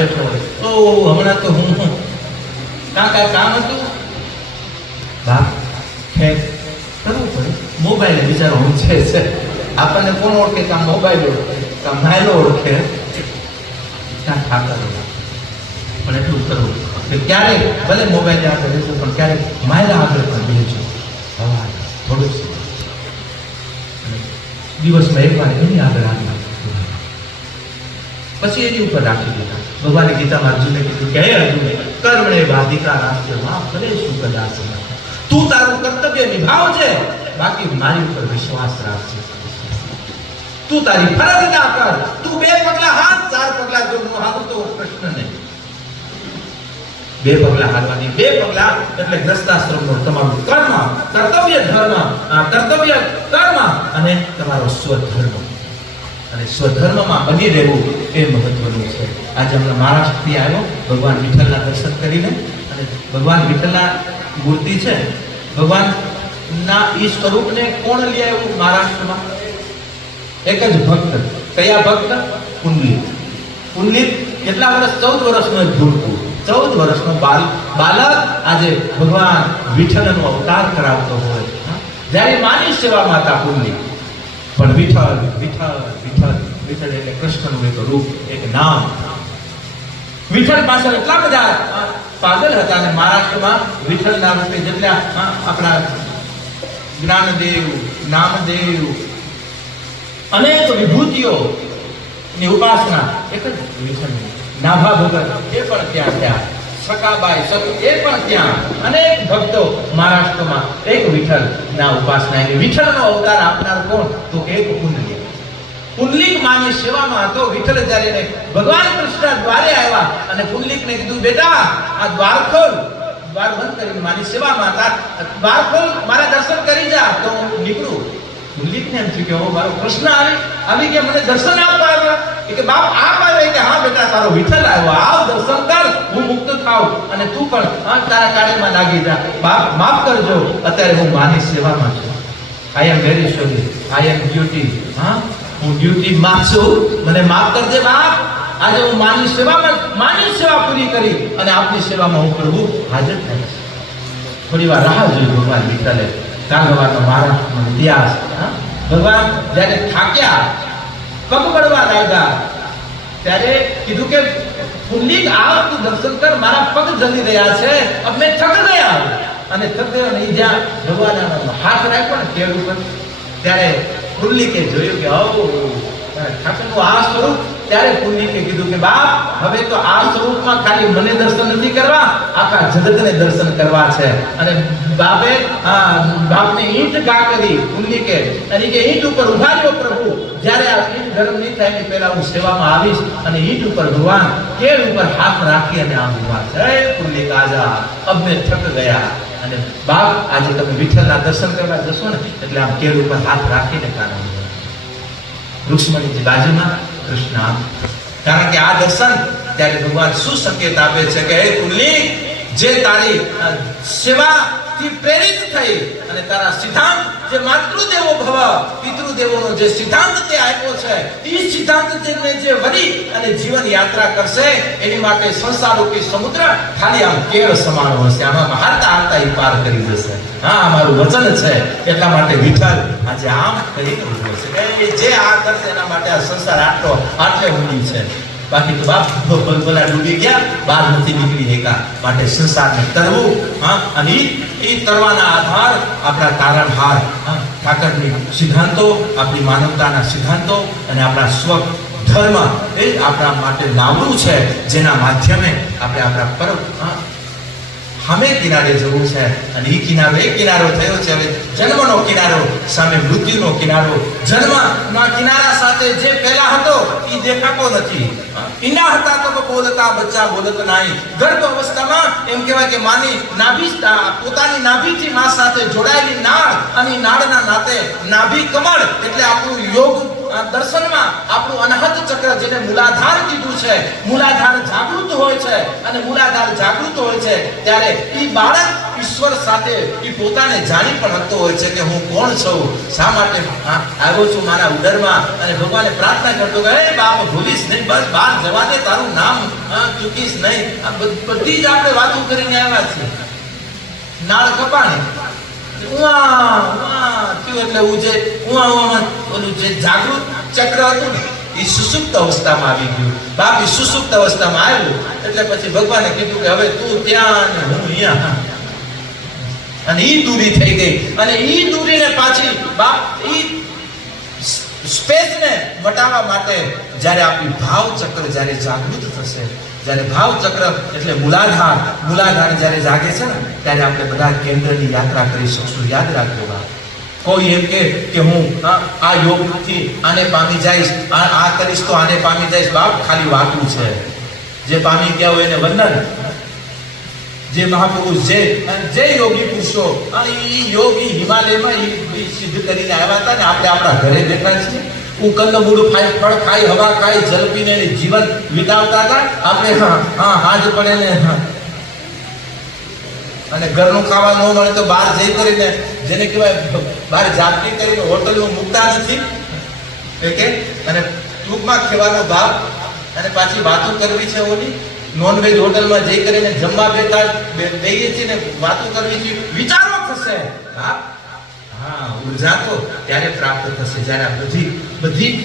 બેઠો હોય તો હમણાં તો હું કાંઈ કામ હતું બાપ ખેર કરવું પડે. મોબાઈલ બિચારો હું છે આપણને કોણ ઓળખે? કાં મોબાઈલ ઓળખે, કાં માયલો ઓળખે, કાં ઠાકર ઓળખે. પણ એટલું કરવું કે ક્યારેક ભલે મોબાઈલ આગળ રહેજો પણ ક્યારેક માયલા આગળ પણ બેસજો. હવા થોડુંક દિવસમાં એક વાર એની આગળ આગળ પછી એની ઉપર રાખી દીધા. ભગવાને ગીતામાં અર્જુને કીધું કે હે અર્જુને કર્મણે બાધિકા રાષ્ટ્ર માં ફલે શું કદાચ તું તારું કર્તવ્ય નિભાવજે, બાકી મારી ઉપર વિશ્વાસ રાખજે. તું તારી ફરજ ના કર. તું 2 પગલા હાથ 4 પગલા જો હાથ તો પ્રશ્ન નહીં. 2 પગલા હાલવાની, 2 પગલા એટલે ગ્રસ્તાશ્રમનો તમારું કર્મ, કર્તવ્ય ધર્મ, કર્તવ્ય કર્મ અને તમારો સ્વધર્મ. અને સ્વધર્મમાં બની રહેવું એ મહત્વનું છે. આજે હમણાં મહારાષ્ટ્રથી આવ્યો ભગવાન વિઠ્ઠલના દર્શન કરીને, અને ભગવાન વિઠ્ઠલના મૂર્તિ છે. ભગવાનના ઈ સ્વરૂપને કોણ લઈ આવ્યું મહારાષ્ટ્રમાં? એક જ ભક્ત. કયા ભક્ત? પુંડલિક. પુંડલિક કેટલા વર્ષ? 14 વર્ષનો ધૂળકું, 14 વર્ષનો બાલક આજે ભગવાન વિઠ્ઠલનો અવતાર કરાવતો હોય. જ્યારે માની સેવામાં હતા પુંડલિક, પણ વિઠ્ઠલ વિઠ્ઠલ વિઠ્ઠલ વિઠ્ઠલ એટલે કૃષ્ણનું એક રૂપ, એક નામ. વિઠ્ઠલ પાછળ એટલા બધા પાગલ હતા અને મહારાષ્ટ્રમાં વિઠ્ઠલના રૂપે જેટલા આપણા જ્ઞાનદેવ, નામદેવ, અનેક વિભૂતિઓ ની ઉપાસના એક જ વિઠ્ઠલની. નાભા ભગત એ પણ ત્યાં થયા, સકાબાઈ સતુ એ પણ ત્યાં. અનેક ભક્તો મહારાષ્ટ્રમાં એક વિઠ્ઠલના ઉપાસના. એટલે વિઠ્ઠલનો અવતાર આપનાર કોણ? તો એક પુંડલિક. પુંડલિક માની સેવામાં હતો. વિઠ્ઠલ જ્યારે ભગવાન કૃષ્ણ દ્વારે આવ્યા અને પુંડલિકને કીધું બેટા આ દ્વાર ખોલ. દ્વાર બંધ કરીને માની સેવામાં હતા. દ્વાર ખોલ, મારા દર્શન કરી જા તો હું નીકળું. પુંડલિકને એમ થયું કે ઓ મારો કૃષ્ણ આવી ગયા, મને દર્શન આપવા આવ્યા. કે બાપ આપ આવ્યા? કે હા બેટા તારો વિઠ્ઠલ આવ્યો, આવ દર્શન કર, હું મુક્ત થાવ અને તું પણ તારા કાર્યમાં લાગી જા. બાપ માફ કરજો, અત્યારે હું માની સેવામાં છું. I am very sorry, I am duty. હું ડ્યુટી માં છું, મને માફ કરજે બાપ. આજે હું માની સેવા પૂરી કરી અને આપની સેવામાં હું પ્રભુ હાજર થઈશ. થોડી વાર રાહ જોઈ ભગવાન વિઠ્ઠલે. કાગવારનો મહારાષ્ટ્રનો ઇતિહાસ. ભગવાન જ્યારે થાક્યા, પગ પડવા લાગ્યા, ત્યારે કીધું કે પુંડલિક આવ, તું દર્શન કર, મારા પગ જલી રહ્યા છે, અબ મેં થક ગયા. અને થક ગયો ને જ્યાં ભગવાન હાથ રાખ્યો ને કેળ ઉપર, ત્યારે પુંડલિકે જોયું કે ઠાકરનું આ સ્વરૂપ. ત્યારે પુંડલિકે કીધું કે બાપ હવે તો આ સ્વરૂપમાં ખાલી મને દર્શન નથી કરવા, આખા જગતને દર્શન કરવા છે. અને બાપને ઈંટ ઘા કરી પુંડલિકે, અને કે ઈંટ ઉપર ઉભા રહ્યો પ્રભુ, જ્યારે આ ઈંટ ગરમ નહીં થાય એ પહેલા હું સેવામાં આવીશ. અને ઈંટ ઉપર ભગવાન કેળ ઉપર હાથ રાખી અને આમ ઉભા છે. પુંડલિક આજા, અબ મેં થક ગયા. અને બાપ આજે તમે વિઠ્ઠલના દર્શન કરવા જશો ને એટલે આમ કેળ ઉપર હાથ રાખીને કારણ રુક્ષ્મણીજી બાજુમાં, કૃષ્ણ. કારણ કે આ દર્શન ત્યારે ભગવાન શું સંકેત આપે છે કે હે પુંડલિક, જે તારી સેવાથી પ્રેરિત થઈ અને તારા સિદ્ધાંત, જે માતૃદેવો ભવ પિતૃદેવોનો જે સિદ્ધાંત તે આપ્યો છે, એ સિદ્ધાંતને જે વળી અને જીવન યાત્રા કરશે એની માટે સંસારોપી સમુદ્ર ખાલી આમ કેળ સમાનો હશે. આમાં હાલતા હાલતા એ પાર કરી જશે. હા, અમારું વચન છે. એટલા માટે વિઠ્ઠલ આજે આમ કરીને ઉભો છે કે જે આ કરશે એના માટે આ સંસાર આટલે ઊંડી છે. બાકી તો બાપ ભલભલા ડૂબી ગયા, બહાર નથી નીકળી શકા. માટે સંસારને તરવું, અને એ તરવાના આધાર આપણા તારણહાર ઠાકરની સિદ્ધાંતો, આપણી માનવતાના સિદ્ધાંતો અને આપણા સ્વ ધર્મ એ આપણા માટે નાવડું છે, જેના માધ્યમે આપણે આપણા પરમ સામે કિનારે જવું છે. અને એ કિનારો એક કિનારો થયો છે. હવે જન્મનો કિનારો સામે મૃત્યુનો કિનારો. જન્મના કિનારા સાથે જે પહેલા હતો એ દેખાતો નથી. ઈના હતા તો બોલતા બચ્ચા બોલત નહીં. ગર્ભ અવસ્થામાં એમ કહેવાય કે માની નાભી, પોતાની નાભીથી માં સાથે જોડાયેલી નાળ, અને નાળના નાતે નાભી કમળ એટલે આપણું યોગ દર્શનમાં આપણું અનાહત ચક્ર જેને મૂલાધાર કીધું છે, મૂલાધાર જાગૃત હોય છે અને મૂલાધાર જાગૃત હોય છે ત્યારે એ બાળક ઈશ્વર સાથે એ પોતાને જાણી પણ શકતો હોય છે કે હું કોણ છું, શા માટે આવ્યો છું મારા ઉદરમાં, અને ભગવાને પ્રાર્થના કરતો કે હે બાપ ભૂલીશ નહીં, બસ બહાર જવા દે, તારું નામ ચૂકીશ નહીં. આ બધી જ આપણે વાતો કરીને આવ્યા છીએ. નાળ કપાણી એટલે ઓલું જે જાગૃત ચક્ર હતું ને એ સુસુપ્ત અવસ્થામાં આવી ગયું. બાપ એ સુસુપ્ત અવસ્થામાં આવ્યું એટલે પછી ભગવાને કીધું કે હવે તું ત્યાં ને હું અહીંયા, અને ઈ દૂરી થઈ ગઈ. અને ઈ દૂરીને પાછી બાપ ઈ સ્પેસ ને મટાવવા માટે જ્યારે આપણી ભાવ ચક્ર જ્યારે જાગૃત થશે, જ્યારે ભાવ ચક્ર એટલે મૂલાધાર જ્યારે જાગે છે ને ત્યારે આપણે બધા કેન્દ્રની યાત્રા કરી શકશું. યાદ રાખજો બાપ. કોઈ એમ કે હું આ યોગથી આને પામી જઈશ, આ કરીશ તો આને પામી જઈશ, બાપ ખાલી વાતું છે. જે પામી ગયા હોય એને વંદન. જે મહાપુરુષ જે યોગી પુરુષો યોગી હિમાલયમાં સિદ્ધ કરીને આવ્યા હતા ને આપણે આપણા ઘરે બેઠા છીએ. કંદમૂળ ખાઈ, ફળ ખાઈ, હવા ખાઈ, જલ પીને જીવન વિતાવતા હતા. આપણે હાજ પડે ને અને ઘરનું ખાવા ન મળે તો બહાર જઈ કરીને જેને કહેવાય બહાર ઝાપટી કરીને હોટલમાં મૂકતા નથી કે અને ટૂંકમાં ખેવાનો ભાવ અને પાછી વાતો કરવી છે. ઓલી નોનવેજ હોટલમાં જઈ કરીને જમવા બેસીએ છીએ ને વાતો કરવી છે. વિચારો થશે ઉર્જા તો ત્યારે પ્રાપ્ત થશે જ્યારે આ બધી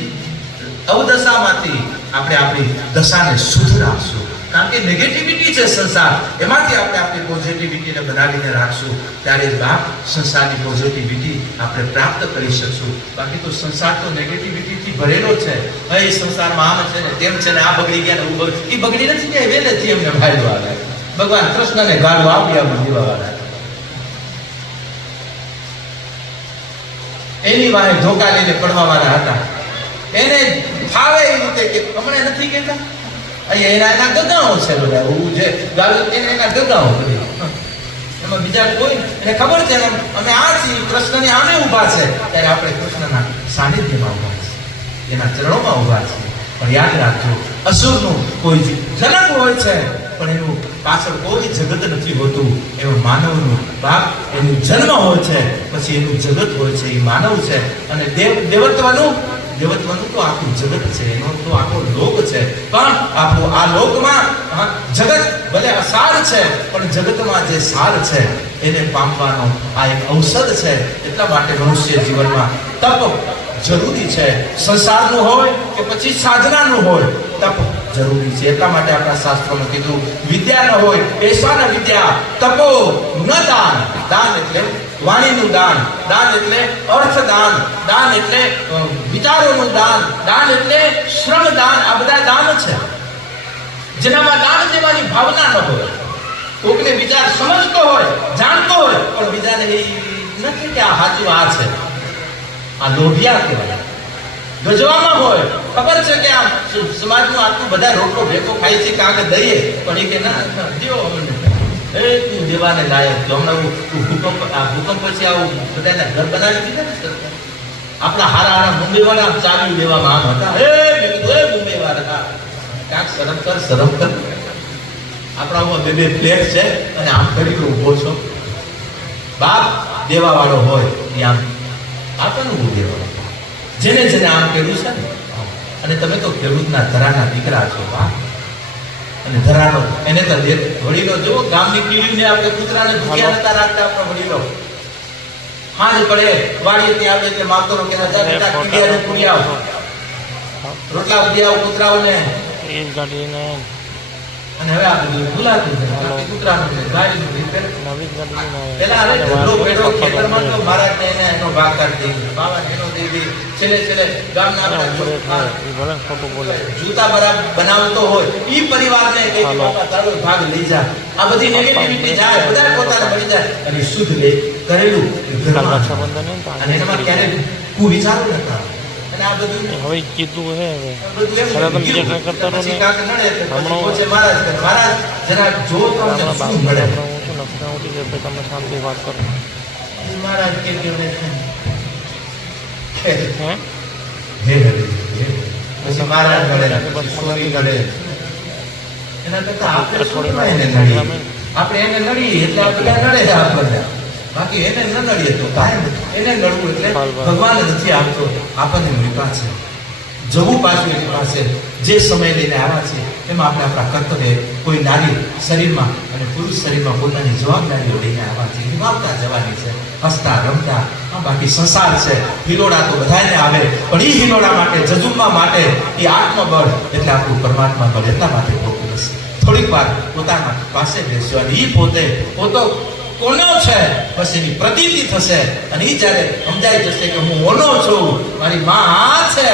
અવદશામાંથી આપણે આપણી દશાને સુધરાવશું. કારણ કે નેગેટિવિટી છે સંસાર, એમાંથી આપણે આપણી પોઝિટિવિટીને બનાવીને રાખશું ત્યારે જ બાપ સંસારની પોઝિટિવિટી આપણે પ્રાપ્ત કરી શકશું. બાકી તો સંસાર તો નેગેટિવિટીથી ભરેલો છે. એ સંસારમાં આમ છે ને તેમ છે ને આ બગડી ગયા ને એ બગડી નથી કે વેલેથી એમને ફાયદો આવે. ભગવાન કૃષ્ણને ગાળો આપ્યા દેવાવાળા એની વાહે ધોકા લઈને પડવા વાળા હતા. એને ફાવે એ રીતે કે હમણે નથી કહેતા એના ગગાઓ છે બધા જે ગાળો એના ગગાઓ બધી એમાં બીજા કોઈ એને ખબર છે અમે આ છીએ કૃષ્ણની સામે ઊભા છે ત્યારે આપણે કૃષ્ણના સાનિધ્યમાં ઊભા છે, એના ચરણોમાં ઊભા છે. પણ યાદ રાખજો અસુરનું કોઈ જનક હોય છે પણ એનું પાછળ કોઈ જગત નથી હોતું. એમાં માનવનું બાપ એનું જન્મ હોય છે, પછી એનું જગત હોય છે, એ માનવ છે. અને દેવત્વનું તો આખું જગત છે, એનો તો આખો લોક છે. પણ આપણું આ લોકમાં જગત ભલે અસાર છે પણ જગતમાં જે સાર છે એને પામવાનો આ એક અવસર છે. એટલા માટે મનુષ્ય જીવનમાં તપ જરૂરી છે. સંસારનું હોય કે પછી સાધનાનું હોય, તપ જરૂરી છે. એટલા માટે આપણા શાસ્ત્રોમાં કીધું વિદ્યા ન હોય એસા ન વિદ્યા તપો ન દાન. દાન એટલે વાણીનું દાન, દાન એટલે અર્થદાન, દાન એટલે વિચારોનું દાન, દાન એટલે શ્રમ દાન. આ બધા દાન છે જેનામાં દાન દેવાની ભાવના ન હોય. કોકને વિચાર સમજતો હોય, જાણતો હોય પણ બીજાને એ નથી કે આ સાચું આ છે, આ લોભિયા કહેવાય. ગજવામાં હોય, ખબર છે કે આ સમાજનું આટલું બધા રોટલો ભેગો ખાય છે કાંક દઈએ પણ એ કે ના દેવો તું દેવાને લાયક. તો હમણાં ભૂકંપ પછી આવું બધાને ઘર બનાવી દીધા ને આપણા હારા મુંબઈ વાળા ચાલ્યું દેવામાં આમ હતા. મુંબઈ વાળા કાંક શરમ કર. આપણામાં બે ફ્લેટ છે અને આમ કરી ઉભો છો. બાપ દેવા વાળો હોય એ આમ આપણને ઉભું દેવા જેને આમ કર્યું છે ને. અને તમે તો ખેડૂતના ધરાના દીકરા છો બાપ. અને ધરાનો એને તો વડીલો જુઓ ગામની કીડીને આપણે કૂતરાને ભૂખ્યા નતા રાખતા. આપણા વડીલો હાજ પડે વાડીએ ત્યાં આવે એટલે માવતરો કે કીડિયાને પૂરી આવો, રોટલા ઉધી આવો કૂતરાઓને. અને હવે આ બધું ભૂલાતું છે. કૂતરાનું છે, ગાડીનું છે. પેલા હવે ઢગલો પેટો ખેતરમાં તો મારા એને એનો ભાગ કાઢી દે, બાબાને એનો દઈ દે. છેલ્લે ગામના જૂતા બરાબર બનાવતો હોય ઈ પરિવારને કઈ બાબા તારો ભાગ લઈ જા. આ બધી નેગેટિવિટી જાય, બધા પોતાને મળી જાય અને શુદ્ધ લે કરેલું અને એમાં ક્યારે કુવિચારો નતા. અને આ બધું હવે કીધું હે કરતા મહારાજ જરા જો તમને શું મળે તમે શાંતિ વાત કરો. મહારાજ કે હે હરી હે હરી. પછી મારા નડે પછી સોરી નડે. એના કરતા આપણે શું કરવા એને નડીએ? આપણે એને નડીએ એટલે આપણે નડે આપણને. બાકી એને ન નડીએ તો કાંઈ નથી. એને નડવું એટલે ભગવાન નથી આપતો, આપણને કૃપા છે. જવું પાછું એની પાસે જે સમય લઈને આવ્યા છે એમાં આપણે આપણા કર્તવ્ય કોઈ નારી શરીરમાં અને પુરુષ શરીરમાં પોતાની જવાબદારીઓ લઈને આવ્યા છે, નિભાવતા જવાની છે, હસતા રમતા. બાકી સંસાર છે, હિલોડા તો બધાને આવે, પણ એ હિલોડા માટે જજુમવા માટે એ આત્મબળ એટલે આપણું પરમાત્મા બળ એટલા માટે પોતું હશે. થોડીક વાર પોતાના પાસે બેસ્યો અને એ પોતો કોનો છે બસ એની પ્રતીતિ થશે અને એ જ્યારે સમજાઈ જશે કે હું ઓનો છું, મારી માં આ છે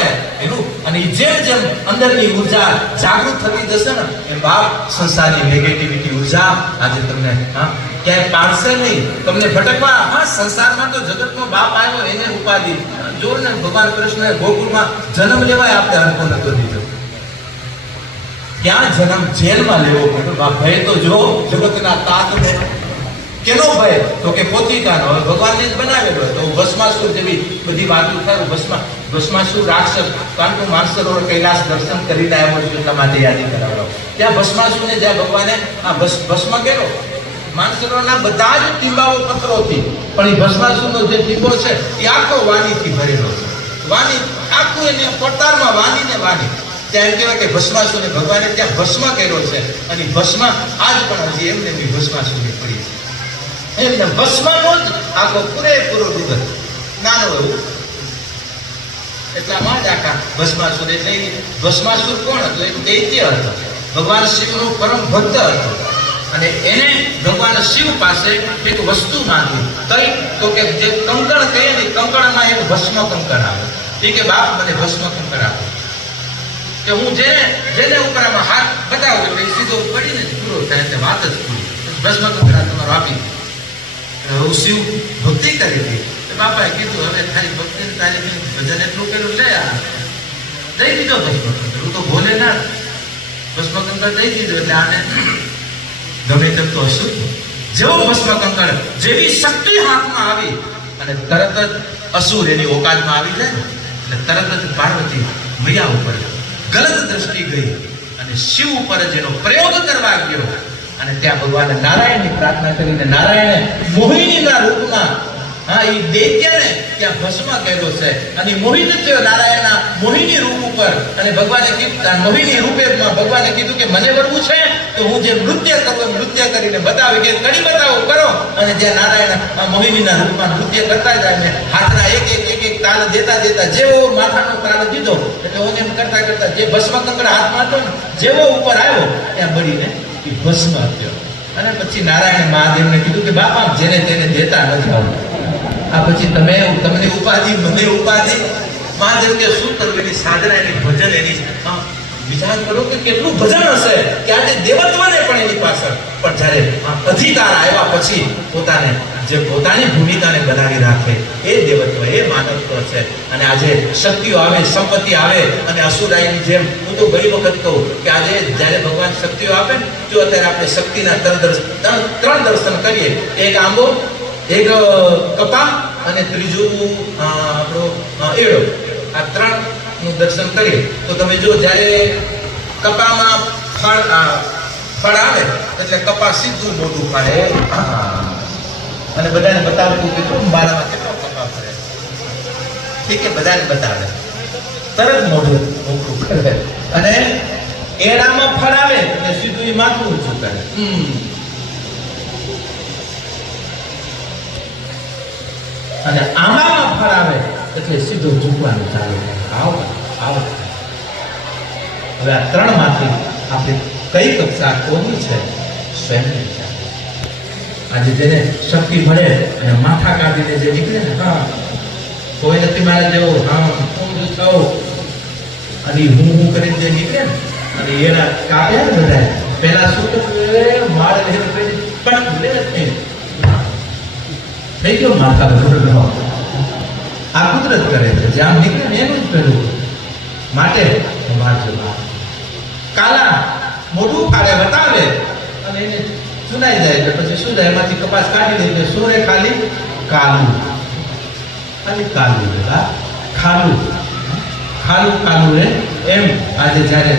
એનું, અને જેમ જેમ અંદરની ઉર્જા જાગૃત થતી જશે ને એ બાપ સંસારની નેગેટિવિટી ઉર્જા આજે તમને ક્યાંય પાડશે નહીં, તમને ભટકવા. સંસારમાં તો જગતનો બાપ આવ્યો એને ઉપાધિ જો ને. ભગવાન કૃષ્ણએ ગોકુળમાં જન્મ લેવાય આપણે હરખો નતો દીધો. ક્યાં જન્મ જેલમાં લેવો પડ્યો. બાપ ભય તો જો જગતના તાતને. કેનો ભય? તો કે પોતિકાનો. હવે ભગવાનને જ બનાવેલો તો ભસ્માસુર જેવી બધી વાતો થાય. ભસ્માસુર રાક્ષસ કાંટુ માનસરોવર કૈલાસ દર્શન કરીને આવ્યો છું એટલા માટે યાદી કરાવડો. ત્યાં ભસ્માસુરને જ્યાં ભગવાને ભસ્મ કર્યો, માનસરોવરના બધા જ ટીંબાઓ પથ્થરોથી, પણ એ ભસ્માસુરનો જે ટીંબો છે એ આખો વાણીથી ભરેલો છે. વાણી આખું એને પડતારમાં વાણીને વાણી. ત્યાં એમ કહેવાય કે ભસ્માસુરને ભગવાને ત્યાં ભસ્મ કર્યો છે અને ભસ્મ આજ પણ હજી એમને બી ભસ્માસુરની પડી છે. એમને ભસ્મનો જ આખો પૂરેપૂરો ડુંગર નાનો એવું. એટલામાં જ આખા ભસ્માસુર. એટલે ભસ્માસુર કોણ હતો? એક દૈત્ય હતો, ભગવાન શિવનો પરમ ભક્ત હતો. અને એને ભગવાન શિવ પાસે એક વસ્તુ માંગી. કઈ? તો કે જે કંકણ કહે ને કંકણમાં એક ભસ્મ કંકણ આવે. એ કે બાપ મને ભસ્મ કંકણ આપો કે હું જેને ઉપર આમાં હાથ બતાવું એટલે સીધો પડીને પૂરો થાય એટલે વાત જ પૂરી. ભસ્મ કંકણ તમારો આપી. શિવ ભક્તિ કરી હતી. બાપાએ કીધું હવે તારી ભક્તિ તારી ભજન એટલું કર્યું લે આ દઈ દીધો ભસ્મકંકર. હું તો ભોલે ના ભસ્મકંકર દઈ દીધું એટલે આને ગમે તેમ તો અશુદ્ધ. જેવો ભસ્મકંકર જેવી શક્તિ હાથમાં આવી અને તરત જ અસુર એની ઓકાતમાં આવી જાય એટલે તરત જ પાર્વતી મૈયા ઉપર ગલત દ્રષ્ટિ ગઈ અને શિવ ઉપર જ એનો પ્રયોગ કરવા ગયો. અને ત્યાં ભગવાને નારાયણની પ્રાર્થના કરીને નારાયણે મોહિનીના રૂપમાં એ દૈત્યને ત્યાં ભસ્મ કર્યો છે. અને મોહિની થયો નારાયણના મોહિની રૂપ ઉપર. અને ભગવાને કીધું મોહિની રૂપે ભગવાને કીધું કે મને વળવું છે તો હું જે નૃત્ય કરું એમ નૃત્ય કરીને બતાવી કે કરી બતાવો કરો. અને જ્યાં નારાયણ મોહિનીના રૂપમાં નૃત્ય કરતા જાય ને હાથના એક તાલ દેતા જેવો માથાનો તાલ દીધો એટલે હું એમ કરતા જે ભસ્મ કંકણ હાથમાં હતો ને જેવો ઉપર આવ્યો ત્યાં બળીને ભસ્મ થયો. અને પછી નારાયણ મહાદેવને કીધું કે બાપા જેને તેને દેતા નથી આવું. આ પછી તમને ઉપાધિ મને ઉપાધિ. મહાદેવ કે શું કરવું? એની સાધના એની ભજન એની વિચાર કરો કે કેટલું ભજન હશે કે આજે દેવત્વને પણ એની પાછળ. પણ જ્યારે અધિકાર આવ્યા પછી પોતાને જે પોતાની ભૂમિકાને બનાવી રાખે એ દેવત્વ એ માનવત્વ છે. અને આજે શક્તિઓ આવે સંપત્તિ આવે અને અસુરાઈની જેમ હું તો ઘણી વખત કહું કે આજે જ્યારે ભગવાન શક્તિઓ આપે જો અત્યારે આપણે શક્તિના ત્રણ દર્શન કરીએ. એક આંબો, એક કપા અને ત્રીજું આપણો એળો. આ ત્રણનું દર્શન કરીએ તો તમે જો જ્યારે કપામાં ફળ આવે એટલે કપા સીધું મોઢું ફાડે અને બધાને બતાવતું કે મારામાં કેટલો કપા ફરે. ઠીક છે, બધાને બતાવે તરત મોઢું મોકળું કરે. અને એળામાં ફળ આવે એટલે સીધું એ માથું ઊંચું કરે. અને આંબામાં ફળ આવે એટલે સીધું ઝૂકવાનું ચાલુ કરે. આવો હવે આ ત્રણ માંથી આપણે કઈ કક્ષા કોની છે? સ્વયંની છે. આજે જેને શક્તિ મળે અને માથા કાઢીને જે નીકળે ને કોઈ નથી મારા જેવો હું થાવ અને હું કરીને જે નીકળે ને અને એના કાપ્યા ને બધા પેલા શું મારે પણ થઈ ગયો માથા બરોબર. આ કુદરત કરે છે. જ્યાં નીકળે ને એનું જ પેલું માટે કાલા મોઢું ફાડે બતાવે અને એને સુનાઈ જાય એટલે પછી શું જાય એમાંથી કપાસ કાઢી દે એટલે સોરે ખાલી કાલું ખાલું ખાલું ખાલું રહે એમ આજે જ્યારે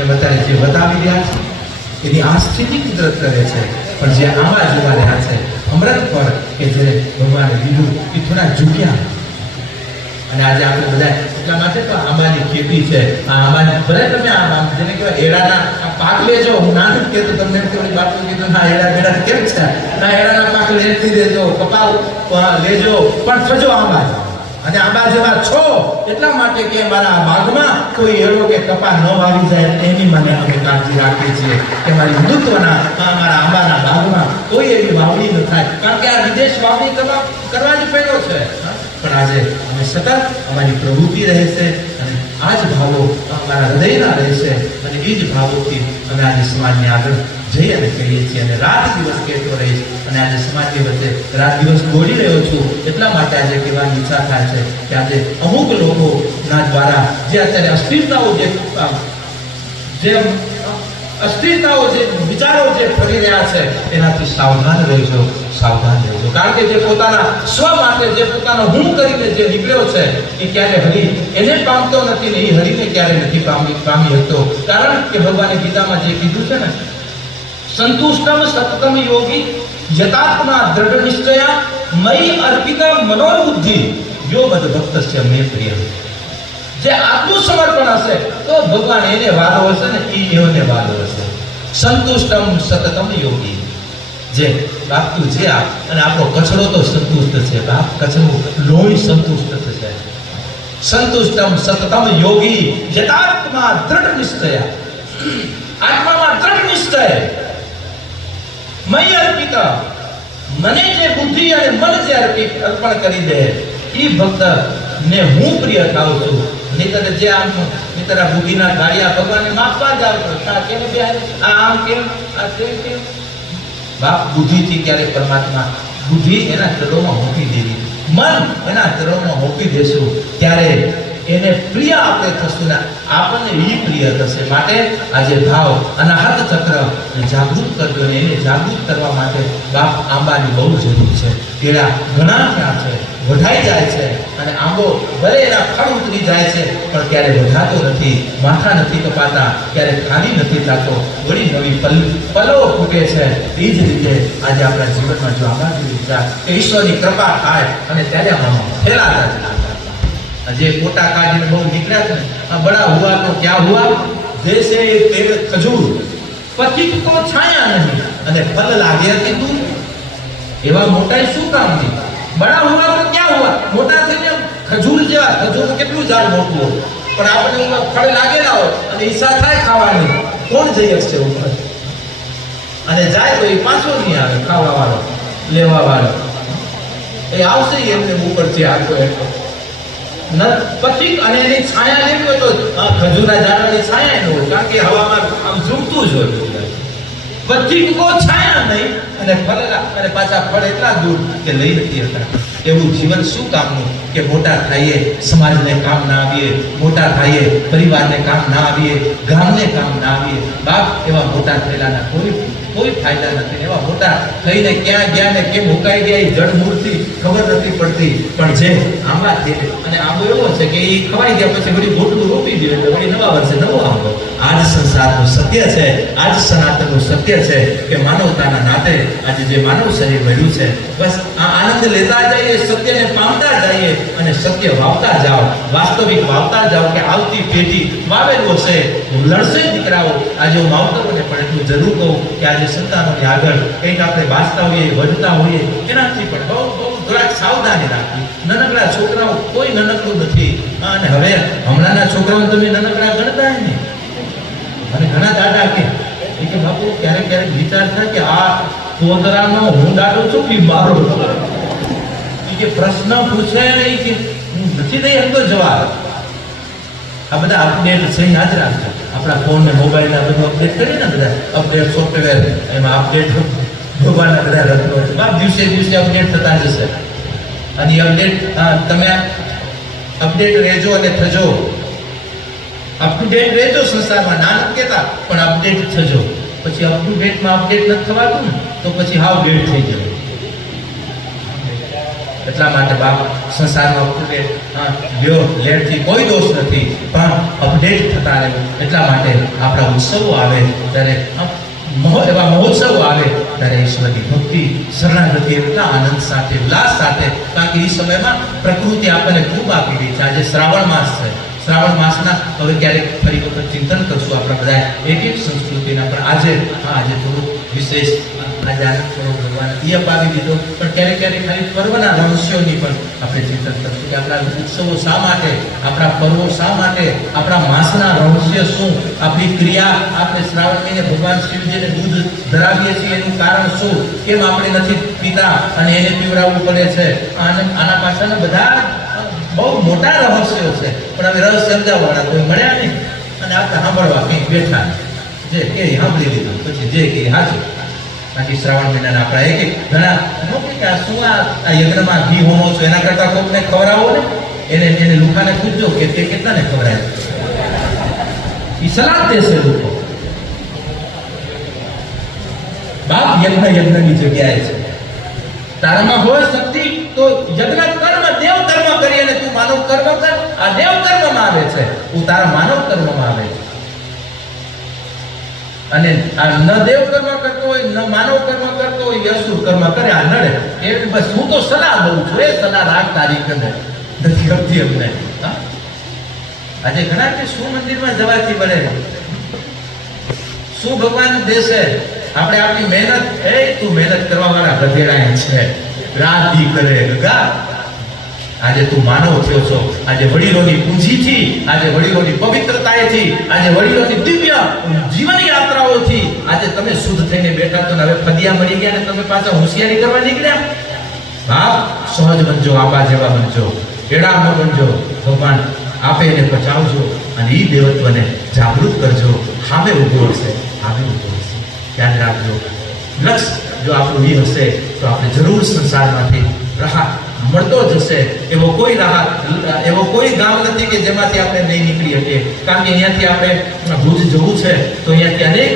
એમ અત્યારે જે બતાવી રહ્યા છે એની આ સ્થિતિ કુદરત કરે છે. પણ જે આંબા જોવા રહ્યા છે અમૃત પર કે જેને ભગવાને દીધું એ થોડા ઝૂક્યા. અને આજે આપણે બધા એટલા માટે તો આંબાની ખેતી છે. આ આંબાની ભલે તમે આમ જેને કહેવાય એડાના પાક લેજો. હું નાનું જ કહેતો તમને થોડી વાત કીધું ના એડા બેડા કેમ છે ના એડાના પાક લેતી દેજો કપાવ લેજો પણ થજો આંબા. અને આંબા જેવા છો એટલા માટે કે મારા બાગમાં કોઈ એડો કે કપા ન વાવી જાય એની મને અમે કાળજી રાખીએ છીએ કે મારી હિન્દુત્વના મારા આંબાના બાગમાં કોઈ એવી વાવણી ન થાય. કારણ કે આ વિદેશ વાવણી કરવા જ પડ્યો છે. પણ આજે અમે સતત અમારી પ્રવૃત્તિ રહે છે અને આ જ ભાવો અમારા હૃદયના રહે છે અને એ જ ભાવોથી અમે આજે સમાજને આગળ જઈ અને કહીએ છીએ. અને રાત દિવસ કહેતો રહીશ અને આજે સમાજની વચ્ચે રાત દિવસ દોડી રહ્યો છું. એટલા માટે આજે કહેવાની ઈચ્છા થાય છે કે આજે અમુક લોકોના દ્વારા જે અત્યારે અસ્થિરતાઓ જે વિચારો જે ફરી રહ્યા છે એનાથી સાવધાન રહેજો, સાવધાન રહેજો. કારણ કે જે પોતાના સ્વ માટે જે પોતાનો હું કરીને જે નીકળ્યો છે એ ક્યારે હરિ એને પામતો નથી ને એ હરિને ક્યારે નથી પામી શકતો. કારણ કે ભગવાને ગીતામાં જે કીધું છે ને સંતુષ્ટમ સતતમ યોગી યતાત્મા દ્રઢ નિશ્ચયા મયી અર્પિતા મનોબુદ્ધિ યો મદ ભક્તસ્ય મે પ્રિય. જે આટલું સમર્પણ હશે તો ભગવાન એને વાલો હશે ને એને વાલો હશે. સંતુષ્ટમ સતતમ યોગી જે બાપ તું જે આપ અને આપણો કચરો તો સંતુષ્ટ છે બાપ. કચરો લોહી સંતુષ્ટ થશે. સંતુષ્ટમ સતતમ યોગી યતાત્મા દ્રઢ નિશ્ચય. આત્મામાં દ્રઢ નિશ્ચય મય અર્પિતા મને જે બુદ્ધિ અને મન જે અર્પણ કરી દે એ ભક્ત ને હું પ્રિય થાઉં છું. નહીતર જે આમ નહીતર આ બુદ્ધિના ગાડિયા ભગવાનને માપવા જ આવતો કેમ આ આમ કેમ આ તેમ કેમ. બાપ બુદ્ધિથી ક્યારે પરમાત્મા બુદ્ધિ એના ચરણોમાં મૂકી દેવી, મન એના ચરણોમાં મૂકી દેશું ત્યારે એને પ્રિય આપણે થશું ને આપણને એ પ્રિય થશે. માટે આજે ભાવ અનાહત ચક્ર જાગૃત કરજો ને એને જાગૃત કરવા માટે બાપ આંબાની બહુ જરૂર છે. કેળા ઘણા ત્યાં છે, વઢાઈ જાય છે અને આંબો ભલે એના ફળ ઉતરી જાય છે પણ ક્યારે વઢાતો નથી, માથા નથી કપાતા, ક્યારે ખાલી નથી થતો, વળી નવી પલ્લવો ફૂટે છે. એ જ રીતે આજે આપણા જીવનમાં જો આંબા જેવી વિચાર કે ઈશ્વરની કૃપા થાય અને ત્યારે આમાં ફેલાતા જે મોટા કાઢીને બહુ નીકળ્યા છે ને બડા હુઆ તો ક્યાં હુઆ જૈસે પેડ ખજૂર પથિક કો છાયા નહીં અને ફલ લાગે હતી તું. એવા મોટા શું કામની બડા હુઆ તો ક્યાં હુઆ. મોટા થઈને ખજૂર જેવા, ખજૂર કેટલું ઝાડ મોટું હોય પણ આપણે ફળ લાગેલા હોય અને ઈચ્છા થાય ખાવાની, કોણ જઈ શકશે ઉપર? અને જાય તો એ પાછો નહીં આવે ખાવા વાળો, લેવા વાળો. એ આવશે એમને ઉપરથી આખો એટલો પથિક અને એની છાયા લેવી હોય તો ખજૂરના ઝાડની છાયા ન હોય કારણ કે હવામાં આમ ઝૂકતું જ હોય. પથિક કો છાયા નહીં અને ફળેલા અને પાછા ફળ એટલા દૂર કે લઈ નથી હતા. એવું જીવન શું કામનું કે મોટા થઈએ સમાજને કામ ના આવીએ, મોટા થઈએ પરિવારને કામ ના આવીએ, ગામને કામ ના આવીએ. બાપ એવા મોટા થયેલાના કોઈ ફાયદા નથી. એવા મોટા થઈને ક્યાં ગયા ને કેમ મુકાઈ ગયા એ જડ મૂર્તિ ખબર નથી પડતી. પણ જે આંબા છે અને આંબો એવો છે કે એ ખવાઈ ગયા પછી વળી ગોટલું રોપી દે એટલે વળી નવા વર્ષે નવો આંબો. આ જ સંસારનું સત્ય છે, આ જ સનાતનનું સત્ય છે કે માનવતાના નાતે આજે જે માનવ શરીર મળ્યું છે બસ આ આનંદ લેતા જઈએ, સત્યને પામતા જઈએ અને સત્ય વાવતા જાઓ, વાસ્તવિક વાવતા જાઓ કે આવતી પેઢી વાવેલું હશે લડશે દીકરાઓ. આજે હું માવતરોને પણ એટલું જરૂર કહું કે આજે સંતાનોની આગળ કંઈક આપણે વાંચતા હોઈએ, વધતા હોઈએ એનાથી પણ બહુ થોડાક સાવધાની રાખવી. નાનકડા છોકરાઓ કોઈ નાનકડું નથી અને હવે હમણાંના છોકરાઓ તમે નાનકડા ગણતા નહીં. અને ઘણા દાદા કે બાપુ ક્યારેક ક્યારેક વિચાર થાય કે આ પોતરાનો હું દાડો છું કે મારો કે પ્રશ્ન પૂછે નહીં કે હું નથી દઈ એમ તો જવાબ. આ બધા અપડેટ છે યાદ રાખજો. આપણા ફોન ને મોબાઈલ ના બધું અપડેટ કરીએ ને બધા અપડેટ સોફ્ટવેર એમાં અપડેટ ભગવાનના બધા રત્નો છે બાપ દિવસે દિવસે અપડેટ થતા જશે. અને એ અપડેટ તમે અપડેટ રહેજો અને થજો. અપડેટ રહેજો સંસારમાં ના નથી કહેતા પણ અપડેટ થજો. પછી અપ ટુ ડેટમાં અપડેટ નથી થવાતું ને તો પછી હાવ ડેટ થઈ જાય. એટલા માટે બાપ સંસારમાં પોતે લ્યો લેટથી કોઈ દોષ નથી, પણ અપડેટ થતા રહે. એટલા માટે આપણા ઉત્સવો આવે ત્યારે એવા મહોત્સવો આવે ત્યારે ઈશ્વરની ભક્તિ શરણાગતિ એટલા આનંદ સાથે ઉલ્લાસ સાથે, કારણ કે એ સમયમાં પ્રકૃતિ આપણને ખૂબ આપી રહી છે. આજે શ્રાવણ માસ છે. શ્રાવણ માસના હવે ક્યારેક ફરી વખત ચિંતન કરશું આપણે બધા એક એક સંસ્કૃતિના. પણ આજે થોડું વિશેષ આજે આનંદ થોડો ભગવાન એ અપાવી દીધો, પણ ક્યારેક ક્યારેક ખાલી પર્વના રહસ્યોની પણ આપણે ચિંતન કરશું કે આપણા ઉત્સવો શા માટે, આપણા પર્વો શા માટે, આપણા માસના રહસ્ય શું, આપણી ક્રિયા, આપણે શ્રાવણ મહિને ભગવાન શિવજીને દૂધ ધરાવીએ છીએ એનું કારણ શું, કેમ આપણે નથી પીતા અને એને પીવડાવવું પડે છે. આના પાછળના બધા બહુ મોટા રહસ્યો છે. પણ હવે રહસ્ય સમજાવવાના કોઈ મળ્યા નહીં અને આપણે સાંભળવા કંઈક બેઠા, જે કે સાંભળી લીધું પછી જે કે હાજર. બાકી શ્રાવણ મહિનાના આપણા એક ઘણા લોકો કે આ શું આ યજ્ઞમાં ઘી હોમો છો, એના કરતા કોકને ખવડાવો ને, એને લુખાને પૂછજો કે તે કેટલાને ખવડાવે. એ સલાહ દેશે લોકો. બાપ યજ્ઞની જગ્યાએ છે. તારામાં હોય શક્તિ તો યજ્ઞ કર્મ દેવ કર્મ કરી અને તું માનવ કર્મ કર. આ દેવ કર્મમાં આવે છે, તું તારા માનવ કર્મમાં આવે છે. અને આ ન દેવ કર્મ કરતો હોય, ન માનવ કર્મ કરતો હોય, અસુર કર્મ કરે, આ નડે. એટલે બસ હું તો સલાહ દઉં છું, એ સલાહ રાખ તારી કરે નથી ગમતી અમને. આજે ઘણા કે શું મંદિરમાં જવાથી બને, શું ભગવાન દેશે. આપણે આપણી મહેનત, તું મહેનત કરવા વાળા ગધેડા છે, રાત દી કરે ગગા. આજે તું માનવ થયો છો. આજે વડીલોની પૂંજીથી, આજે વડીલોની પવિત્રતાએથી, આજે વડીલોની દિવ્ય જીવન યાત્રાઓથી આજે તમે શુદ્ધ થઈને બેઠા તો હવે ફદિયા મળી ગયા ને તમે પાછા હોશિયારી કરવા નીકળ્યા. બાપ સહજ બનજો, આબા જેવા બનજો, એડા ન બનજો. ભગવાન આપે એને બચાવજો અને એ દેવત્વને જાગૃત કરજો. સામે ઉભો હશે, સામે ઉભો હશે. યાદ રાખજો, લક્ષ્ય જો આપણું એ હશે તો આપણે જરૂર સંસારમાંથી રાહત મળતો જશે. એવો કોઈ ગામ નથી કે જેમાંથી આપણે નહીં નીકળી શકીએ. કારણ કે અહીંયાથી આપણે ભુજ જવું છે તો અહીંયાથી અનેક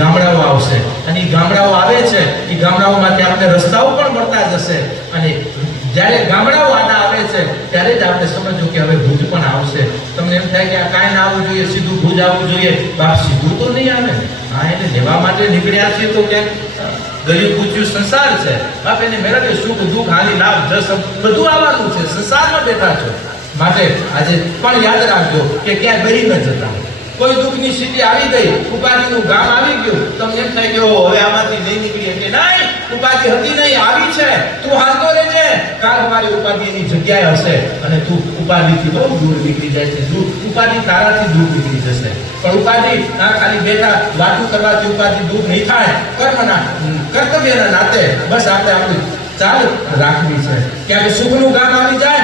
ગામડાઓ આવશે અને એ ગામડાઓ આવે છે, એ ગામડાઓમાંથી આપણે રસ્તાઓ પણ મળતા જશે. અને જ્યારે ગામડાઓ આના આવે છે ત્યારે જ આપણે સમજો કે હવે ભુજ પણ આવશે. તમને એમ થાય કે આ કાંઈ ના આવવું જોઈએ, સીધું ભુજ આવવું જોઈએ. બાપ સીધું તો નહીં આવે ને. એને લેવા માટે નીકળ્યા છીએ તો ક્યાંક ગયું પૂછ્યું સંસાર છે. બાપ એને મેળવે સુખ દુઃખ હાનિ લાભ જસ બધું આવવાનું છે. સંસારમાં બેઠા છો માટે આજે પણ યાદ રાખજો કે ક્યાં ગરી ન જતા. કોઈ દુઃખની સ્થિતિ આવી ગઈ, ઉપાધિનું ગામ આવી ગયું, તમને એમ થાય કે હવે આમાંથી નહીં નીકળી શકે. નહીં, ઉપાધિ હતી નહીં, આવી છે. તું હાલતો રહેજે, કાલ મારી ઉપાધિની જગ્યાએ હશે અને તું ઉપાધિથી બહુ દૂર નીકળી જાય છે. ઉપાધિ તારાથી દૂર નીકળી જશે. પણ ઉપાધિ ખાલી બેઠા વાતું કરવાથી ઉપાધિ દૂર નહીં થાય. કર્તવ્યના નાતે બસ આપણે આપણી ચાલ રાખવી છે. ક્યાંક સુખનું ગામ આવી જાય,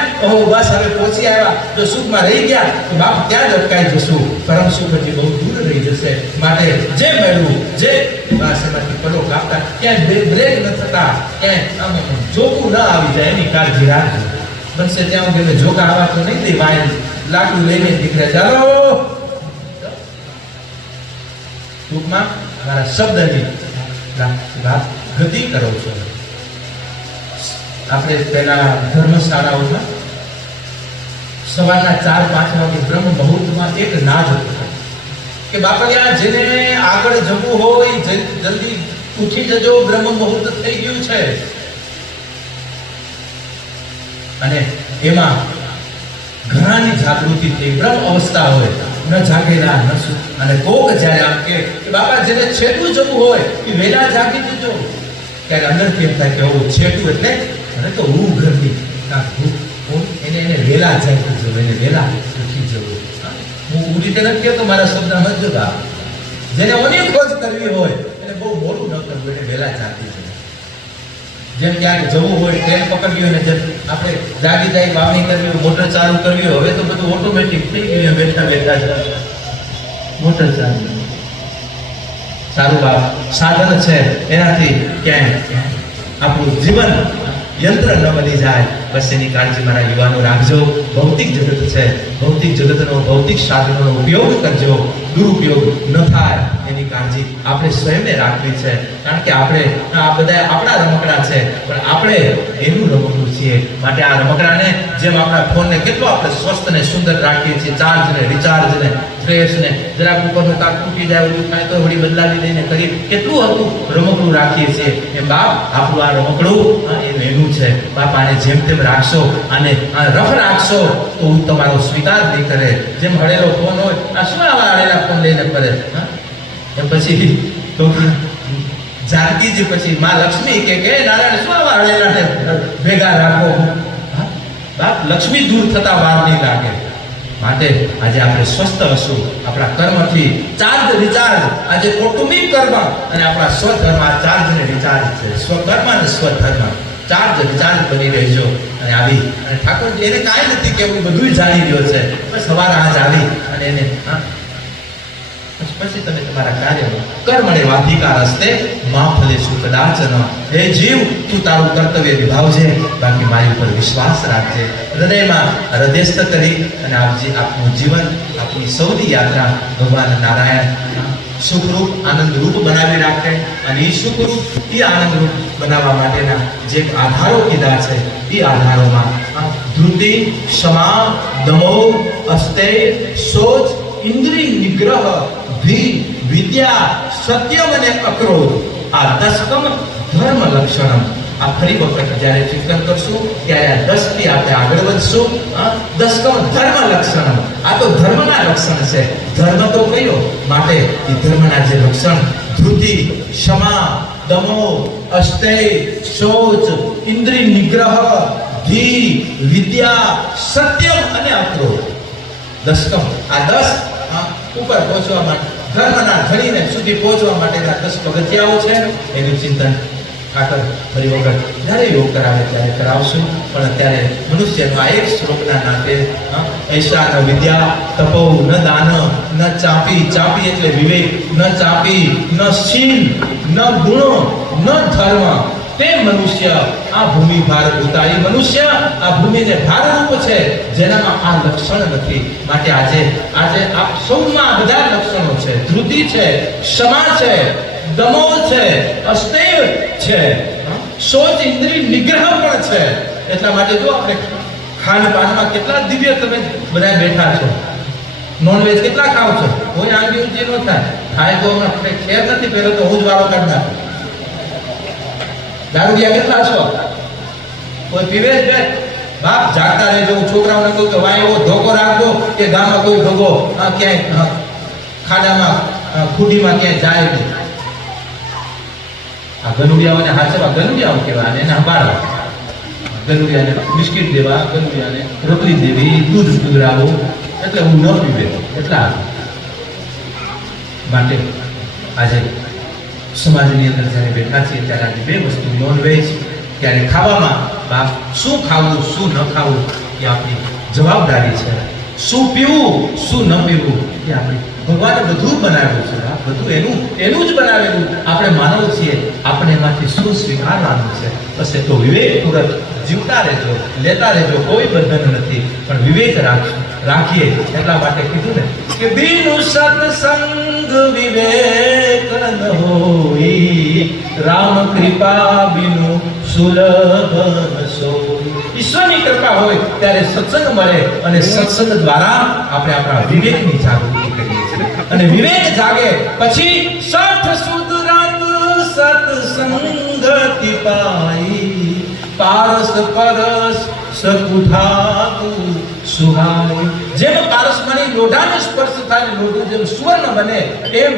બસ હવે પહોંચી આવ્યા. જો સુખમાં રહી ગયા તો બાપ ત્યાં જ અટકાઈ જશું. પરમ સુખ હજી બહુ દૂર રહી જશે. માટે જે મેળવું, જે એમાંથી પલો કાપતા, ક્યાંય બ્રેક ન થતા, ક્યાંય જોખું ન આવી જાય એની કાળજી રાખજો. બનશે ત્યાં સુધી જોખા આવા તો નહીં દે. વાય લાકડું લઈને નીકળે. ચાલો ટૂંકમાં મારા શબ્દની ગતિ કરો છો. આપણે પહેલા ધર્મશાળાઓમાં સવારના 4-5 વાગે બ્રહ્મ મુહૂર્તમાં એક નાદ હતો કે બાપડિયા જેને આગળ જવું હોય જલ્દી ઉઠી જજો, બ્રહ્મ મુહૂર્ત થઈ ગયું છે. અને એમાં ઘણાની જાગૃતિ થઈ. બ્રહ્મ અવસ્થા હોય, ન જાગેલા ન અને કોક જ્યારે આમ કે બાપા જેને છેટું જવું હોય એ વહેલા જાગી જજો. ત્યારે અંદરથી એમ થાય કે છેટું એટલે અને તો હું ઘરની એને વહેલા જાગી જવું, એને વહેલા ઉઠી જવું. હું ઉઠી રીતે નથી કહેતો, મારા શબ્દ સમજો. જેને ઓની ખોજ કરવી હોય એને બહુ મોડું ન કરવું, એને વહેલા જાગી જવું. જેમ ક્યાંક જવું હોય, ટ્રેન પકડવી હોય ને જેમ આપણે જાગી જાય વાવણી કરવી હોય, મોટર ચાલુ કરવી હોય, હવે તો બધું ઓટોમેટિક થઈ ગયું. બેઠા બેઠા મોટર ચાલુ. સારું બાપ સાધન છે, એનાથી ક્યાંય આપણું જીવન યંત્ર ન બની જાય. બસ એની કાળજી મારા યુવાનો રાખજો. ભૌતિક જગત છે, ભૌતિક જગતનો ભૌતિક સાધનોનો ઉપયોગ કરજો, દુરુપયોગ ન થાય એની કાળજી આપણે સ્વયંને રાખવી છે. કારણ કે આપણે આ બધા આપણા રમકડા છે, પણ આપણે એનું રમકડું છીએ. છીએ. માટે આ રમકડાને જેમ આપણા ફોનને કેટલો આપણે સ્વસ્થ ને સુંદર રાખીએ છીએ, ચાર્જ ને રિચાર્જ ને ફ્રેશ ને જરાક ઉપરનું કાક તૂટી જાય એવું કાંઈ તો વળી બદલાવી દઈને કરી કેટલું હતું રમકડું રાખીએ છીએ. એ બાપ આપણું આ રમકડું એનું છે. બાપ આને જેમ તેમ રાખશો, આને રફ રાખશો તો હું તમારો સ્વીકાર નહીં કરે. જેમ હળેલો ફોન હોય, આ શું આવા હળેલા ફોન લઈને ફરે? એમ પછી તો જાનકીજી પછી માં લક્ષ્મી કે નારાયણ શું આવા હળેલાને ભેગા રાખો? બાપ લક્ષ્મી દૂર થતા વાર નહીં લાગે. માટે આજે આપણે સ્વસ્થ હશું, આપણા કર્મથી ચાર્જ રિચાર્જ. આજે કૌટુંબિક કર્મ અને આપણા સ્વધર્મ આ ચાર્જ ને રિચાર્જ છે. સ્વકર્મ અને સ્વધર્મ ચાર્જ રિચાર્જ બની રહેજો. અને આવી અને ઠાકોરજી એને કાંઈ નથી કેવું, બધું જાણી રહ્યો છે. બસ સવારે આજ આવી અને એને પછી તમે તમારા કાર્યમાં કર્મણે વાધિકાર હસ્તે મા ફલેષુ કદાચન. હે જીવ, તું તારું કર્તવ્ય નિભાવજે, બાકી મારી ઉપર વિશ્વાસ રાખજે. હૃદયમાં હૃદયસ્થ કરી અને આપનું જીવન, આપની સૌની યાત્રા ભગવાન નારાયણ સુખરૂપ આનંદરૂપ બનાવી રાખે. અને એ સુખરૂપ એ આનંદરૂપ બનાવવા માટેના જે આધારો કીધા છે એ આધારોમાં ધૃતિ, ક્ષમા, દમો, અસ્તેય, શોચ, ઇન્દ્રિય નિગ્રહ, ભી, વિદ્યા, સત્યમ અને અક્રોધ, આ 10 ધર્મ લક્ષણમ. આ ફરી વખત જ્યારે ચિંતન કરશું ત્યારે આ 10 થી આપણે આગળ વધશું. 10 ધર્મ લક્ષણમ, આ તો ધર્મના લક્ષણ છે. ધર્મ તો કયો? માટે એ ધર્મના જે લક્ષણ ધૃતિ, ક્ષમા, દમો, અસ્તેય, શોચ, ઇન્દ્રિય નિગ્રહ, ધી, વિદ્યા, સત્યમ અને અક્રોધ. 10 આ 10 ઉપર પહોંચવા માટે ધર્મના ધણીને સુધી પહોંચવા માટેના 10 પગથિયાઓ છે. એનું ચિંતન ઠાકર ફરી વખત જ્યારે યોગ કરાવે ત્યારે કરાવશું. પણ અત્યારે મનુષ્યનો આ એક શ્લોકના નાતે એશા ન વિદ્યા તપો ન દાન ન ચાપી, ચાપી એટલે વિવેક, ન ચાપી ન શીલ ન ગુણો ન ધર્મ, તે મનુષ્ય આ ભૂમિ ભારભૂતા. એ મનુષ્ય આ ભૂમિને ભારરૂપ છે, જેનામાં આ લક્ષણ નથી. માટે આજે આ સૌમાં બધા લક્ષણો છે. ધૃતિ છે, ક્ષમા છે, દમો છે, અસ્તેય છે, શોચ, ઇન્દ્રિય નિગ્રહ પણ છે. એટલા માટે જો આપણે ખાનપાનમાં કેટલા દિવ્ય તમે બધા બેઠા છો. નોનવેજ કેટલા ખાવ છો? કોઈ આંગળી ઊંચી ન થાય તો ખેર નથી પહેલો તો હું જ વાળો કાઢ નાખું. દારૂડિયા કેટલા છો? કોઈ પીવે જ બે? બાપ જાગતા રહેજો. હું છોકરાઓને કહું કે વાય એવો ધોકો રાખજો કે ગામમાં કોઈ ભગો ક્યાંય ખાડામાં ખૂટીમાં ક્યાંય જાય નહીં. આ ગનુડિયાઓને હાચવા, ગનુડિયાઓ કહેવાય, એને સંભાળવા. ગનુડિયાને બિસ્કિટ દેવા, ગનુડિયાને રોટલી દેવી, દૂધ પીવડાવવું, એટલે હું ન પીવે એટલા. માટે આજે સમાજની અંદર જ્યારે બેઠા છીએ ત્યારે આજે 2 વસ્તુ, નોનવેજ ત્યારે ખાવામાં બાપ શું ખાવું શું ન ખાવું એ આપણી જવાબદારી છે. શું પીવું શું ન પીવું એ આપણી ભગવાને બધું બનાવ્યું છે. બધું એનું જ બનાવેલું. આપણે માનવ છીએ, આપણે એમાંથી શું સ્વીકારવાનું છે. બસ એ તો વિવેકપૂર્વક જીવતા રહેજો, લેતા રહેજો. કોઈ બંધન નથી, પણ વિવેક રાખીએ. એટલા માટે કીધું ને કે બીનું સત્સંગ વિવેક ન હોય, રામ કૃપા બીનું સુલભ સો. ઈશ્વરની કૃપા હોય ત્યારે સત્સંગ મળે અને સત્સંગ દ્વારા આપણે આપણા વિવેકની જાગૃતિ કરીએ છીએ. અને વિવેક જાગે પછી સઠ શુદ્ધ રાત સત્સંગતિ પાઈ, પારસ પરસ સકુઠાતુ સુહાય. જેમ પારસમાંની લોઢાને સ્પર્શ થાય, લોઢું જેમ સુવર્ણ બને, એમ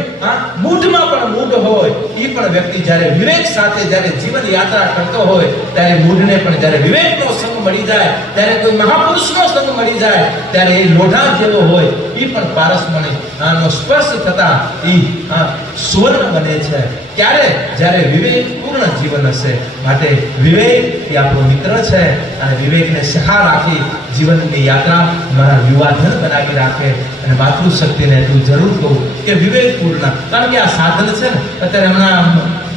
મૂઢમાં પણ મૂઢ હોય. એ પણ વ્યક્તિ જ્યારે વિવેક સાથે જ્યારે જીવન યાત્રા કરતો હોય ત્યારે મૂઢને પણ જ્યારે વિવેકનો સંગ મળી જાય, ત્યારે કોઈ મહાપુરુષનો સંગ મળી જાય, ત્યારે એ લોઢા જેવો હોય એ પણ પારસમાંની નો સ્પર્શ થતા એ સુવર્ણ બને છે. ક્યારે? જ્યારે વિવેક પૂર્ણ જીવન હશે. માટે વિવેક એ આપણો મિત્ર છે અને વિવેકને સખા રાખી જીવનની યાત્રા મારા યુવાધન બનાવી રાખે. અને માતૃશક્તિને તું જરૂર કહું કે વિવેકપૂર્ણ, કારણ કે આ સાધન છે ને અત્યારે હમણાં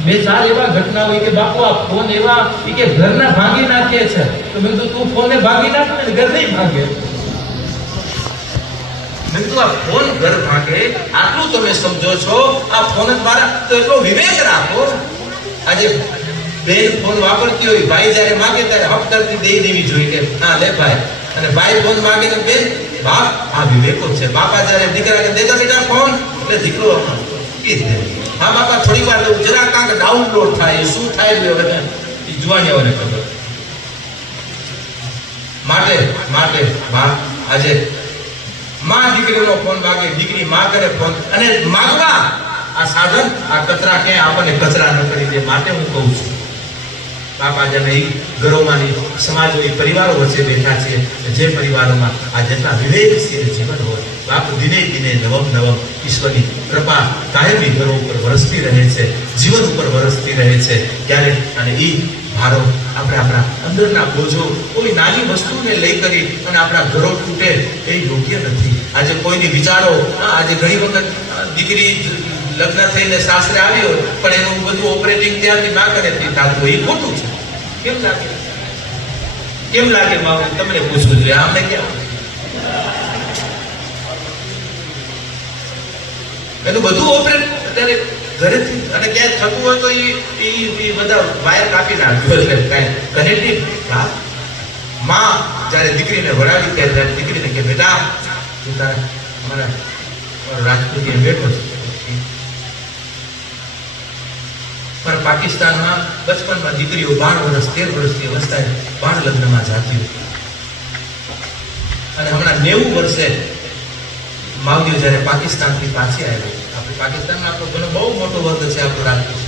2-4 એવા ઘટના હોય કે બાપુ આ ફોન એવા કે ઘરના ભાંગી નાખે છે. તો મેં કીધું તું ફોનને ભાંગી નાખ ને ઘર નહીં ભાંગે. મેં કીધું આ ફોન ઘર ભાંગે આટલું તમે સમજો છો, આ ફોન દ્વારા તો એટલો વિવેક રાખો. આજે બેન ફોન વાપરતી હોય, ભાઈ જ્યારે માગે ત્યારે હપ્તાથી દઈ દેવી જોઈએ કે હા લે ભાઈ. અને ભાઈ ફોન માગે તો બેન બાપ આ વિવેકો છે. બાપા જ્યારે દીકરાને દેતા બેટા ફોન એટલે દીકરો મૂકી જ દે. હા બાપા થોડી વાર લઉં જરા કાંક ડાઉનલોડ થાય શું થાય હવે એ જુવાનીઓને ખબર. માટે બા આજે માં દીકરીનો ફોન માગે, દીકરી માં કરે ફોન. અને માગવા આ સાધન આ કચરા ક્યાંય આપણને કચરા ન કરી દે. માટે હું કહું છું બાપા જેને એ ઘરોમાંની સમાજો એ પરિવારો વચ્ચે બેઠા છે, જે પરિવારોમાં આ જેટલા વિવેકશીલ જીવન હોય બાપ દિને દિને નવમ ઈશ્વરની કૃપા કાયમી ઘરો ઉપર વરસતી રહે છે, જીવન ઉપર વરસતી રહે છે. ત્યારે અને એ ભારો આપણે આપણા અંદરના બોજો કોઈ નાની વસ્તુને લઈ કરી અને આપણા ઘરો તૂટે એ યોગ્ય નથી. આજે કોઈની વિચારો આજે ઘણી વખત દીકરી લગ્ન થઈને સાસરે આવી હોય પણ એનું બધું ઓપરેટિંગ ત્યાંથી ના કરે થતું હોય એ ખોટું છે. કેમ લાગે મારું તમને પૂછવું જોઈએ. આમને કેમ એનું બધું ઓપરેટ અત્યારે ઘરેથી અને ક્યાંય થતું હોય તો એ બધા વાયર કાપી નાખ્યો એટલે કાંઈ કનેક્ટિવ. માં જ્યારે દીકરીને વડાવી ત્યારે દીકરીને કે બેટા તું તારા અમારા રાજપૂત બેઠો છે. પણ પાકિસ્તાનમાં બચપનમાં દીકરીઓ 12 વર્ષ 13 વર્ષની અવસ્થાએ બાળ લગ્નમાં જાતી હોય. અને હમણાં 90 વર્ષે માવડીઓ જ્યારે પાકિસ્તાનથી પાછી આવી, આપણે પાકિસ્તાનમાં આપણો ઘણો બહુ મોટો વર્ગ છે આપણો રાજપૂત.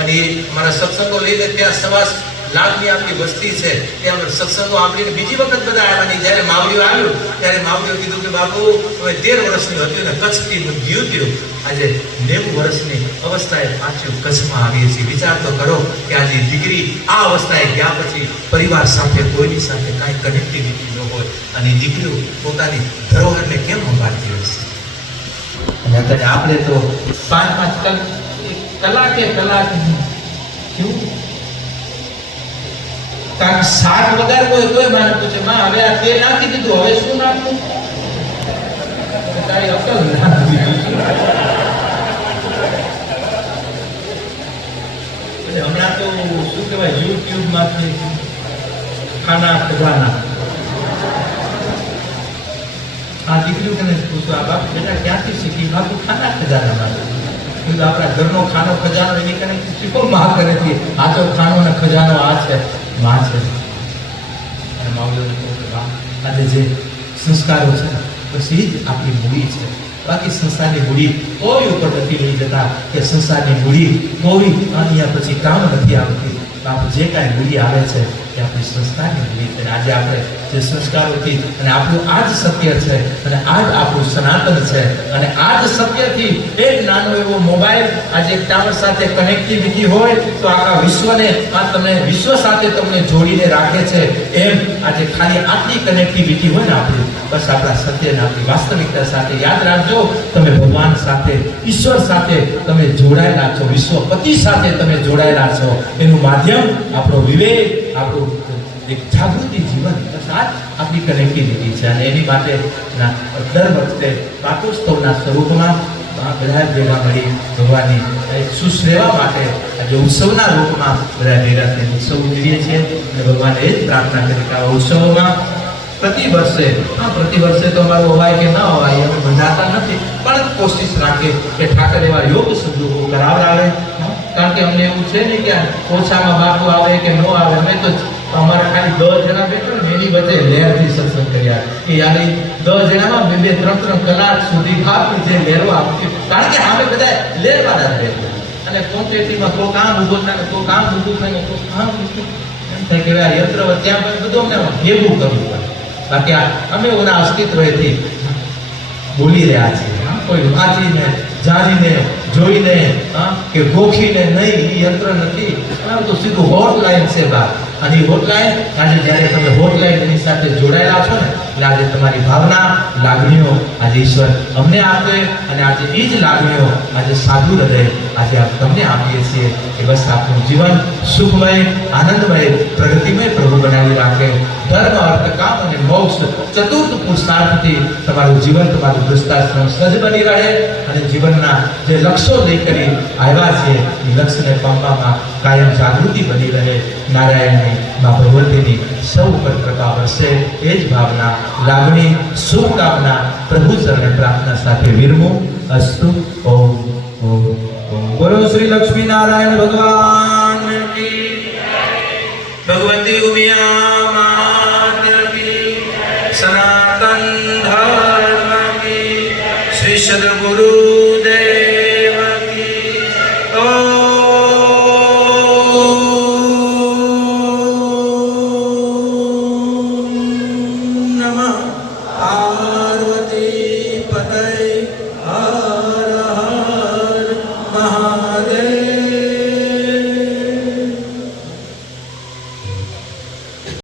અને એ અમારા સત્સંગો લઈને ત્યાં 1.25 લાખની આપણી વસ્તી છે. ત્યાં સત્સંગો આપીને બીજી વખત બધા આવ્યા. જ્યારે માવડીઓ આવ્યું ત્યારે માવડીઓ કીધું કે બાપુ હવે 13 વર્ષની હતી ને કચ્છથી જીવ થયું, આજે 90 વર્ષની અવસ્થાએ પાછું કચ્છમાં આવીએ છીએ. વિચાર તો કરો કે આજે દીકરી આ અવસ્થાએ ગયા પછી પરિવાર સાથે કોઈની સાથે કાંઈ કનેક્ટિવિટી ન હોય અને દીકરીઓ પોતાની ધરોહરને કેમ સંભાળતી હશે. અને અત્યારે આપણે તો 5 કલાકે કેવું કાંક શાક વગર કોઈ માને પૂછે માં હવે આ તેલ નાખી દીધું હવે શું નાખવું, તારી અક્કલ નથી. હમણાં તો શું કહેવાય યુટ્યુબ માંથી ખાના ખજાના આ દીકરીઓ તને પૂછો આ બાપ બેટા ક્યાંથી શીખી બાપુ ખાના ખજાના માટે આપણા ઘરનો ખાનો ખજાનો એની કને શીખો માં કરે છે. આ તો ખાનો ને ખજાનો આ છે માં છે. અને માવડીઓ આજે જે સંસ્કારો છે બસ એ જ આપણી મૂડી છે. બાકી સંસારની મૂડી કોઈ ઉપર નથી લઈ જતા કે સંસારની મૂડી કોઈ અહીંયા પછી કામ નથી આવતી. બાપ જે કાંઈ મૂડી આવે છે એ આપણી સંસ્કારની મૂડી છે. આજે આપણે જે સંસ્કારોથી અને આપણું આ જ સત્ય છે અને આ જ આપણું સનાતન છે અને આ જ સત્યથી એક નાનો એવો મોબાઈલ આજે એક ટાવર સાથે કનેક્ટિવિટી હોય તો આખા વિશ્વને તમને વિશ્વ સાથે તમને જોડીને રાખે છે. એમ આજે ખાલી આટલી કનેક્ટિવિટી હોય ને આપણી બસ આપણા સત્યને આપણી વાસ્તવિકતા સાથે યાદ રાખજો તમે ભગવાન સાથે ઈશ્વર સાથે તમે જોડાયેલા છો, વિશ્વપતિ સાથે તમે જોડાયેલા છો. એનું માધ્યમ આપણો વિવેક, આપણું એક જાગૃતિ જીવન બસ આ આપણી કનેક્ટિવિટી છે. અને એની માટે દર વખતે પાકોત્સવના સ્વરૂપમાં બધા ભેગા મળી ભગવાનની સુશ્રેવા માટે આજે ઉત્સવના રૂપમાં બધા ભેગા થઈને ઉત્સવ ઉજવીએ છીએ. અને ભગવાને એ જ પ્રાર્થના કરી કે આ ઉત્સવોમાં પ્રતિ વર્ષે તો અમારું હોવાય કે ન હોવાય અમે બંધાતા નથી પણ કોશિશ રાખીએ કે ઠાકર એવા યોગ સંજોગો કરાવડાવે. કારણ કે અમને એવું છે ને કે ઓછામાં બાપુ આવે કે ન આવે અમે તો અમારા ખાલી 10 જણા બેઠો ને એની વચ્ચે લહેરથી સત્સંગ કર્યા કે યાર 10 જણામાં 2-3 કલાક સુધી બાપની જે લહેરો આપતી. કારણ કે અમે બધા લહેરવાના જ બેઠા અને કોન્ટ્રેક્ટમાં તો કામ ઊભું થાય તો કામ ઊભું થાય તો કામ એમ થાય કે યંત્ર ત્યાં બધું અમને ભેગું કરવું પડે. બાકી અમે ઓના અસ્તિત્વથી બોલી રહ્યા છીએ. કોઈ વાંચીને જાણીને જોઈને કે ગોખીને નહીં એ યંત્ર નથી. તો સીધું હોટલાઈન છે બાપ. અને એ હોટલાઈન આજે જ્યારે તમે હોટલાઈન એની સાથે જોડાયેલા છો ને એટલે આજે તમારી ભાવના લાગણીઓ આજે ઈશ્વર અમને આપે અને આજે એ જ લાગણીઓ આજે સાધુ હૃદય આજે આપ તમને આપીએ છીએ કે બસ આપનું જીવન સુખમય, આનંદમય, પ્રગતિમય પ્રભુ બનાવી રાખે. ધર્મ, અર્થ, કામ અને મોક્ષ ચતુર્થ પુરુષાર્થથી તમારું જીવન, તમારું દૃષ્ટાશ્રમ સજ્જ બની રહે અને જીવનના જે લક્ષ્યો લઈ કરી આવ્યા છે એ લક્ષ્યને પામવામાં કાયમ જાગૃતિ બની રહે. નારાયણની મા ભગવતીની સૌ ઉપર કૃપા વરસે એ જ ભાવના, લાગણી, શુભકામના પ્રભુ ચરણ પ્રાર્થના સાથે વિરમું. અસ્તુ. ઓમ ઓમ ઓમ. બોલો શ્રી લક્ષ્મી નારાયણ ભગવાન